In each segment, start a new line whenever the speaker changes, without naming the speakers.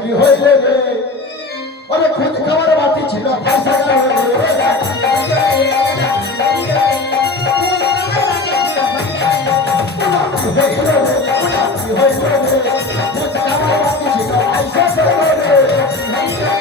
ওরে কি হইল রে ওরে খুদ খাবার বাতি ছিল। গেল রে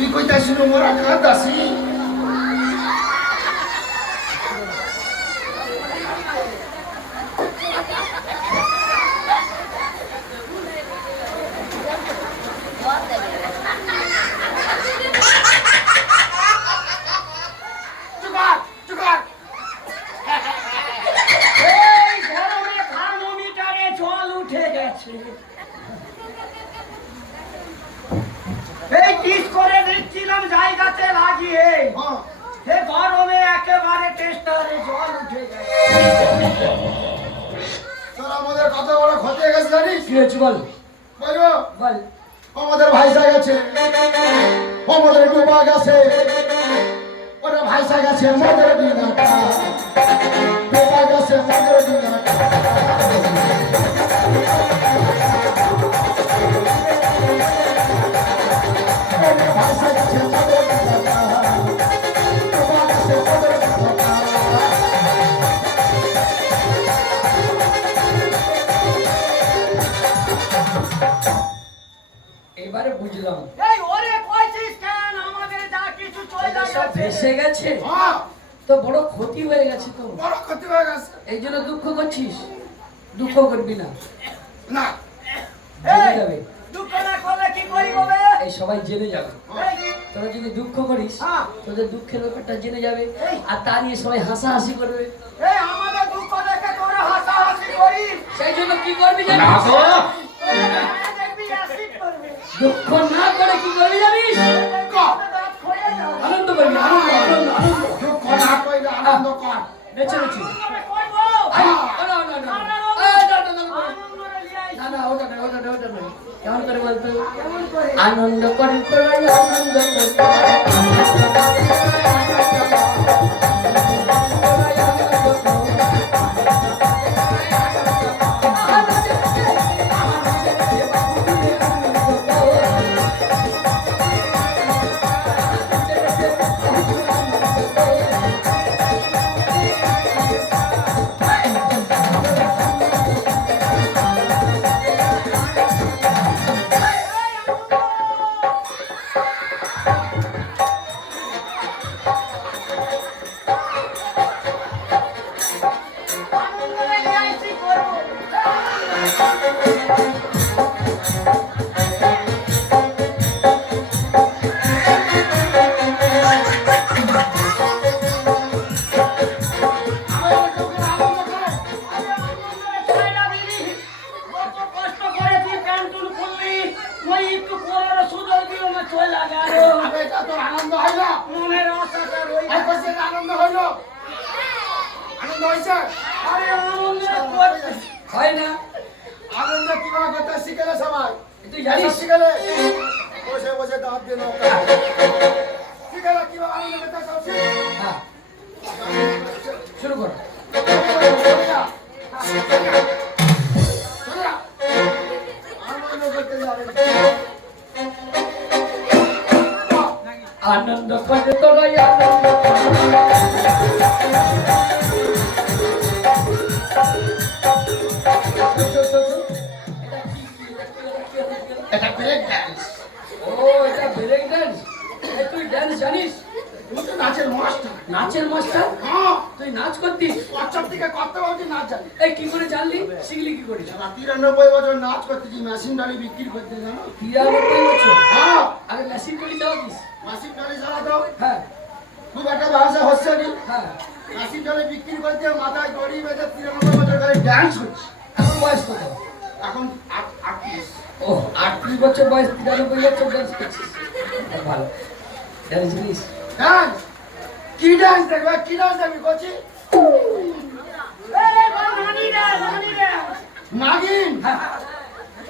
তুই কইতাছিল মোরা কাঁদাসি
এই গরমে থার্মোমিটারে জল উঠে গেছে এই টিস করে দিচ্ছিলাম জায়গাতে লাগিয়ে সে গরমে একেবারে টেস্টারে জল উঠে গেছে
তোর আমাদের কত বড় ক্ষতি হয়ে গেছে জানিস?
কি হয়েছে বল? বল।
আমাদের ভাইসা গেছে। আমাদের ডুবা গেছে ওরা ভাইসা গেছে মদের ডিনাটা ডুবা গেছে মদের ডিনাটা ভাইসা গেছে মদের ডিনাটা
এবারে বুঝলাম।
এই ওরে কইছিস কেন? আমাদের যা কিছু চলে
সব ভেসে গেছে?
হ্যাঁ।
তো বড় ক্ষতি হয়ে গেছে তো।
বড় ক্ষতি হয়ে গেছে।
এই জন্য দুঃখ করছিস? দুঃখ করবি না।
না।
এই,
যাবে।
দুঃখ না করলে কি করি বলে
এই সবাই জেনে যাবে।
এই,
তোরা যদি দুঃখ করিস
হ্যাঁ।
তোদের দুঃখের ব্যাপারটা জেনে যাবে। আর তা নিয়ে সবাই হাসাহাসি করবে।
এই আমাদের দুঃখ দেখে তোরা হাসাহাসি করিস।
সেই জন্য কি করবি জানিস
তোরা দেখবি অ্যাসিড করবে
দুঃখ না করে কি করবি জানিস? আনন্দ করবি আনন্দ আনন্দ। আনন্দ
দুঃখ না কইলে আনন্দ কর।
বেছে বেছে।
আমি করব।
আই, না, না, না, হয় না।
আনন্দ কীভাবে করতে শিখেলে সবাই।
তুই জানিস?
শিখেলে? বসে বসে দাঁত দিয়ে নৌকা শিখেলে কীভাবে আনন্দ করতে সব
হ্যাঁ। শুরু কর।
আনন্দ
করে তোরাই আনন্দ
ব্রেক ড্যান্স
ও এটা ব্রেক ডান্স তুই ডান্স জানিস?
তুমি তো নাচের মাস্টার
নাচের মাস্টার
হ্যাঁ।
তুই নাচ করতিস?
কচ্ছপ থেকে করতে পারছি নাচ জানি।
এই কি করে জানলি? শিখলি কি করিস
সারা তিরানব্বই বছর নাচ করতেছি মেশিন ডালি বিক্রি করতে জানো?
তিরানব্বই বছর?
হ্যাঁ।
আগে মেশিন করে চালাতিস?
মেশিন ডালি চালা দাও
হ্যাঁ।
খুব একটা ব্যবসা হচ্ছে নি।
হ্যাঁ।
মেশিন ডালি বিক্রি করতে মাথায় দড়ি বেঁধে তিরানব্বই বছর ধরে ড্যান্স করছি।
এখন বয়স কত?
এখন
ও আটত্রিশ বছর বয়স তিরানব্বই বছর ডান্স করছিস ভালো। ডান্স জানিস?
ড্যান্স কি ড্যান্স দেখবে? কি ড্যান্স দেখবি করছি? নাগিন
হ্যাঁ।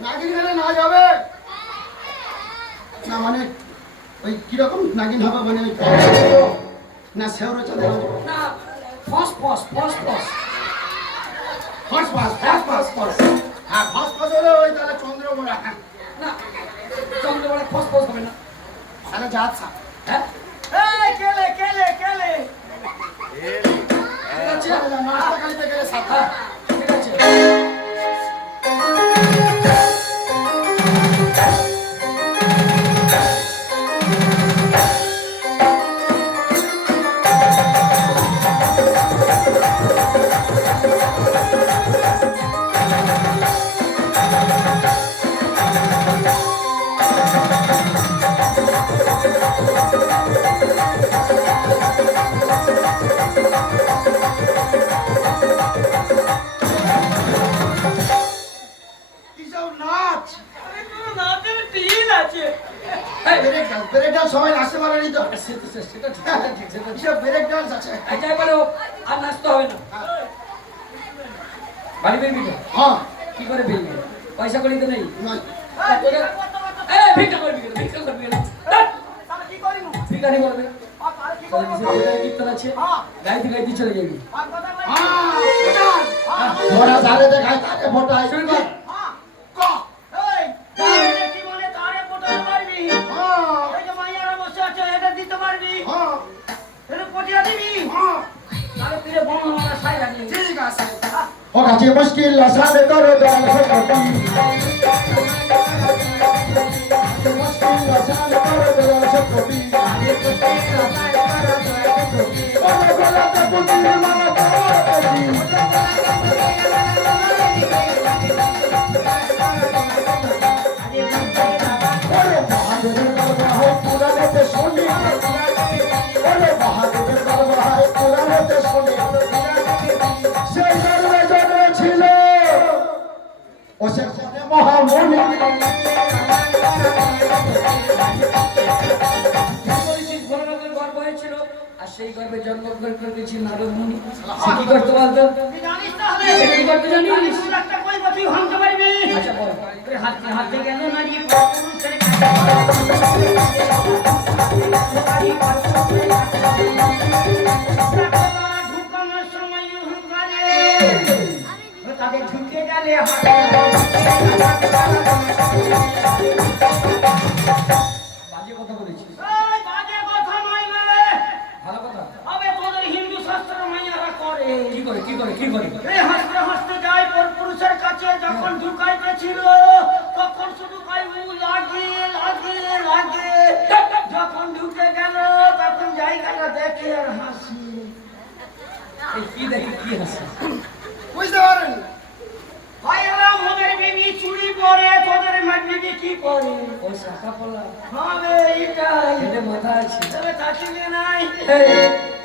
নাগিন গেলে না যাবে না মানে ওই কীরকম নাগিন হবে মানে ওই না সেওরে চলে
না ফস ফস ফস ফস
first pass first pass pass হ্যাঁ ফার্স্ট হলে ওই তাহলে চন্দ্রমোড়া।
না চন্দ্রবেলা ফস ফস হবে না।
তাহলে যাচ্ছা
হ্যাঁ?
এই কেলে কেলে কেলে।
ঠিক আছে
গেলে
হ্যাঁ ঠিক আছে।
সবাই নাচতে পারেনি তো?
সেটা ঠিক
ব্রেক ডান্স আছে।
এটাই বলে আর নাচতে হবে না। বাড়ি বেরবি তো?
হ্যাঁ।
কি করে বেরবি পয়সা করি তো নেই।
ভিক্ষা
করবি ভিক্ষা করবি কেন?
কি করিমু?
ভিক্ষা করবে
হ্যাঁ।
গাইতে চলে যাবি।
ও কাছে মুশকিল আসানে করো দয়াল সকতি মুশকিল আসানে করো দয়াল সকতি ওরে গলাতে পুতির মালা করো ওরে বাহাদুরের গর্ব পুরানেতে শুনি ওরে বাহাদুরের গর্ব হয় পুরানেতে সেই গর্বে
জন্মগ্রহণ করেছি নারদ মুনি সে কি করতে বলতো? সে কি করতে জানিস। আচ্ছা বল
হাতে হাতে গেল নাড়িয়ে পুরুষের কাছে। ঢুকানোর সময় হুঙ্কারে। তাদের ঢুকে গেলে
বাজে কথা বলেছিস
এই বাজে কথা নয় মেরে
ভালো কথা
আবে তোদের হিন্দু শাস্ত্র মাইয়ারা করে
কি করে কি করে?
এই হাসতে হাসতে যায় পর পুরুষের কাছে যখন ঢুকাইতেছিল তখন শুধু কয় উ লাগে লাগে লাগে। যখন ঢুকে গেল তখন জায়গাটা দেখে আর হাসি।
এই কি দেখি কি হাসি?
বুঝতে পারেন।
ভাইয়েরা মোদের বিবি চুরি তোদের মার কি করে?
ও শাখা পলা
হবে এইটাই।
হেলে মাথা আছে।
তবে তাকিয়ে নাই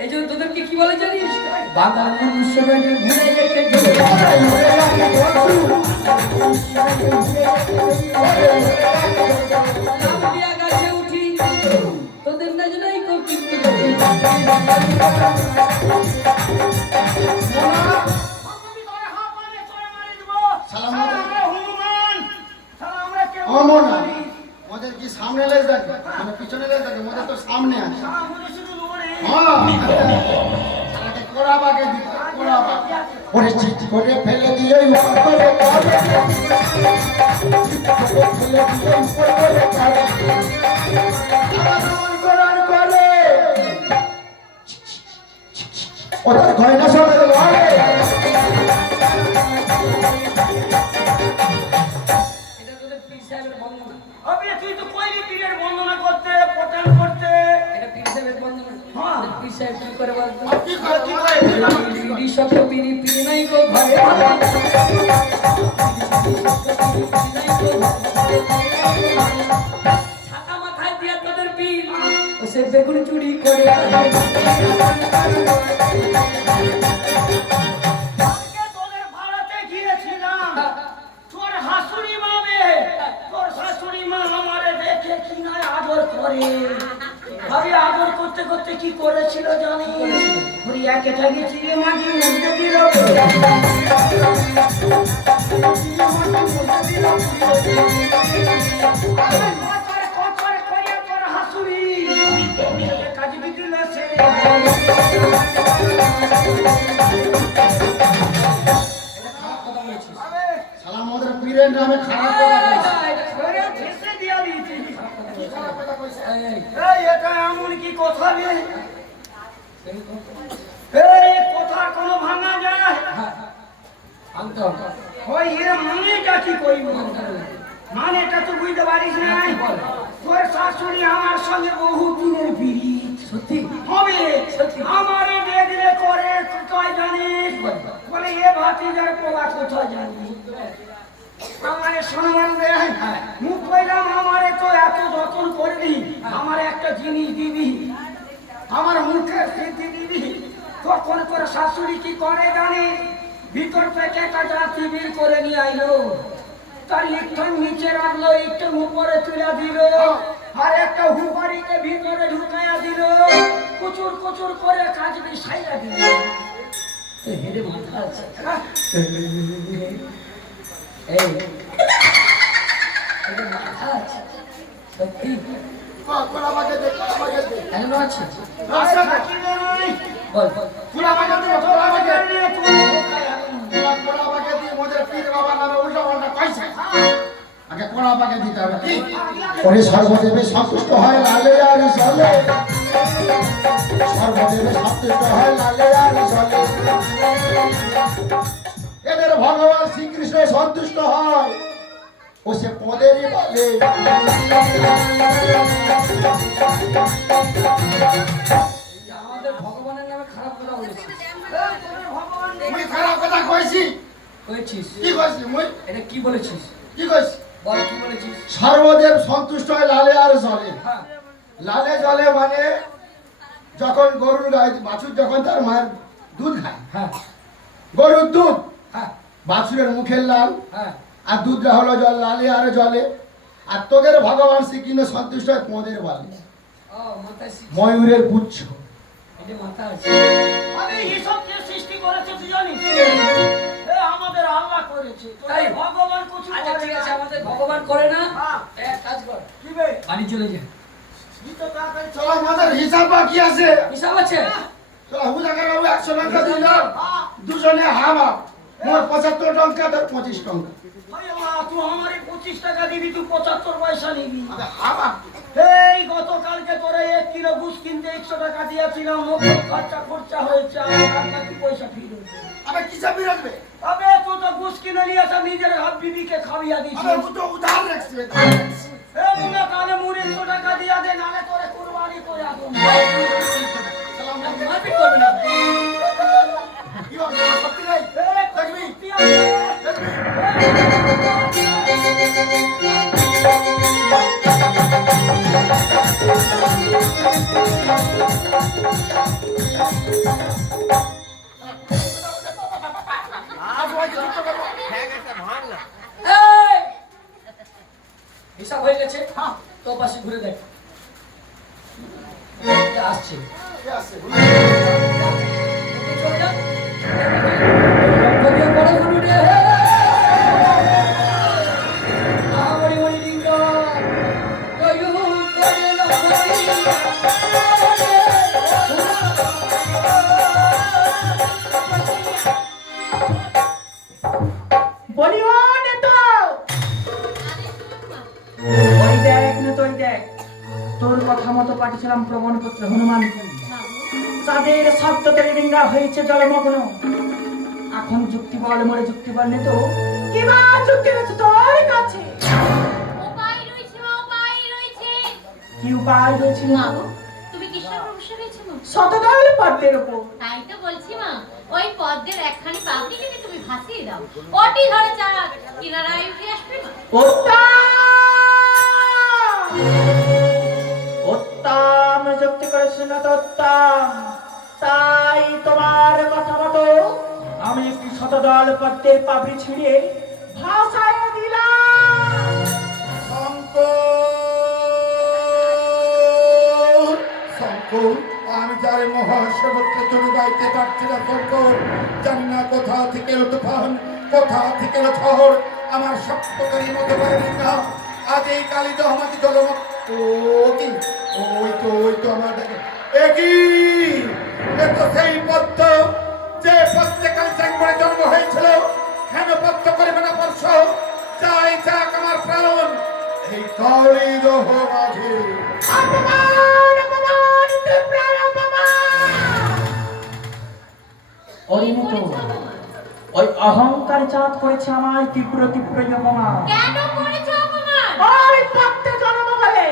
এই জন্য তোদেরকে কি বলে জানিস? বাঙাল মনুষ্যটাকে ঘুরে রেখে গাছে উঠি। তোদের না জানাই আমাদের কি সামনে লেজ
দেখবে মানে পিছনে লেজ দেখবে তো সামনে আছে। ওরে চিট করে ফেলে দিয়ে উপর করে ফেলে দিয়ে
করতে পটান করতে।
সে বেগুন চুরি করে।
কি করেছিল জানি? একে থাকি চিড়ে মাটি মধ্যে দিল।
আমাদের পীরের নামে খারাপ কথা কইছে।
ওরে ঠেসে দিয়া দিয়েছি।
খারাপ কথা কইছে।
এই, এই,
এই, এটা এমন কি কথা রে?
এই কথা।
কোনো ভাঙা যায়?
হ্যাঁ।
ওই এর মানেটা কি কইব? মানেটা তো বুঝতে পারিস নাই? তোর শাশুড়ি আমার সঙ্গে বহু দিনের পিড়িত।
সত্যি
হবে, আমারে দেখলে করে কোথায় জানিস? বলে এ ভাতিজার পোলা কোথায় জানিস? আমারে সম্মান দেয় মুখ কইলাম আমারে তো এত যত্ন করবি আমার একটা জিনিস দিবি। আমার মুখের স্মৃতি দিবি। তখন তোর শাশুড়ি কি করে জানি? ভিতর থেকে একটা জাতি করে নিয়ে আইলো। তার লিখন নিচে রাখল একটু উপরে তুলে দিল। আর একটা হুপারিকে ভিতরে ঢুকাইয়া দিল। কুচুর কুচুর করে কাজ সাইয়া দিল।
হেডে মাথা আছে? এই মাথা আছে সত্যি
দে, দে।
বল
বাগে দে, বাগে।
তোর তোর
কোড়া- কোড়া মোদের পীর সর্বদেবে সন্তুষ্ট হয় লালে আর জলে সর্বদেবে সন্তুষ্ট হয় লালে আর জলে ভগবান শ্রীকৃষ্ণ সন্তুষ্ট হয় ও সে পদেরই বলে।
আমাদের ভগবানের নামে খারাপ কথা বলেছিস।
মুই খারাপ কথা কইছি।
করেছিস
কি কইছি মুই?
এটা কি বলেছিস?
কি কইছি?
বল কি বলেছিস?
সর্বদেব সন্তুষ্ট হয় লালে আর জলে।
হ্যাঁ।
লালে জলে মানে যখন গরুর গায়ে বাছুর যখন তার মায়ের দুধ খায়।
হ্যাঁ।
গরুর দুধ।
হ্যাঁ।
বাছুরের মুখের লাল
হ্যাঁ।
আর দুধটা হলো জল লালে আর জলে। আর তোদের ভগবান শ্রীকৃষ্ণ সন্তুষ্ট হয় পদের বলে? ময়ূরের
মাথা আছে।
আমি এসব যে সৃষ্টি করেছে তুই জানিস? আমাদের আল্লাহ করেছে।
তাই?
ভগবান কিছু
আচ্ছা ঠিক আছে আমাদের ভগবান করে না।
হ্যাঁ।
এক কাজ কর।
কি বে?
বাড়ি চলে যা।
তুই তো তাড়াতাড়ি চলো।
আমাদের হিসাব বাকি আছে।
হিসাব আছে?
চলো হুদাকার বাবু একশো টাকা দিলাম। দুজনে হাওয়া। মোট পঁচাত্তর টঙ্কা তোর পঁচিশ টঙ্কা।
আরে তুই আমারে পঁচিশ টাকা দিবি তুই পঁচাত্তর পয়সা নিবি।
আরে
এই গতকালকে তোরা এক কিলো গুস কিনতে একশো টাকা দিয়েছিলাম খরচা খরচা হয়েছে আমার বাকি পয়সা ফিরে
আবে কিসে বিরাজবে
আবে তুই তো গুস কিনে নিয়ে আসা নিজের হাত বিবিকে
আবে
দিছিস।
ও তো উধার রাখছে উধার রাখছে।
এ কানে মুড়ি একশো টাকা দিয়া দে নালে তোরে কুরবানি করে আসুন
হিসাব হয়ে গেছে? তো পাশে ঘুরে দেখ। আসছে?
আসছে? হয়েছে জলমগ্ন। এখন যুক্তি বল মরে যুক্তি বল নে তো। কিবা যুক্তি রয়েছে তোর কাছে?
উপায় রয়েছে উপায় রয়েছে।
কি উপায় রয়েছে
মা তুমি কিসের ভরসা রয়েছে মা?
শতদল পদ্মের উপর
তাই তো বলছি মা ওই পদ্মের একখানি পাপড়ি কেটে তুমি ভাসিয়ে দাও। ওটি ধরে চাঁদ কিনারায় উঠে আসবে মা।
উত্তম উত্তম যুক্তি করেছিল তো উত্তম তাই তোমার কথা মতো আমি একটি শতদল পদ্মের পাপড়ি ছিঁড়ে ভাষায় দিলাম।
আমি যার মহাসেবককে তুমি যাইতে পারছি না, শঙ্কর, জানি না কোথা থেকে তুফান কোথা থেকে শহর আমার সপ্তকারী মতো পারেনি না। আজ এই কালী তো আমাকে জলম ও কি? ওই তো ওই তো আমার দেখে একই সেই পদ্ম যে পদ্মে জন্ম হয়েছিল কেন পদ্ম করবে না পরশ যাই যাক আমার প্রাণ এই রহ মাঝে
মতো ওই অহংকার চাঁদ করেছে আমায় তীব্র তীব্র অপমান।
কেন করেছ অপমান?
ওই পদ্মে জন্ম বলে।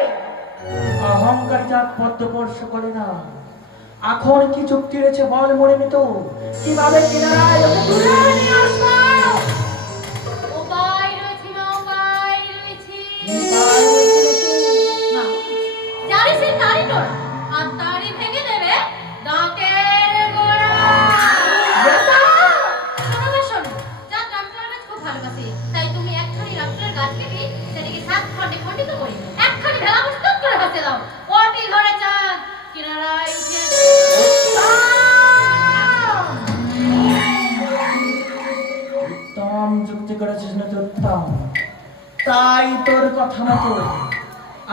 অহংকার চাঁদ পদ্মপর্শ করে না। এখন কি চুক্তি রয়েছে বল মরে মিত কীভাবে কিনারায় ওকে তুলে নিয়ে আসব?
না তাই
তোর কথা মতো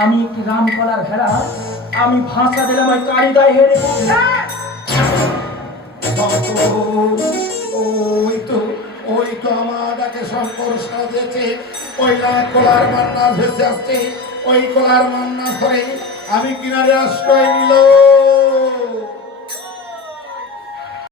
আমি রাম কলার ভেড়া, আমি ভাষা দিলাম ওই কালিদায় হেরে
ওই তো ওই তো শঙ্কর সারা দিয়েছে ওই কলার মান্না ভেসে আসছে, ওই কলার মান্না ধরে আমি কিনারে আশ্রয় নিল।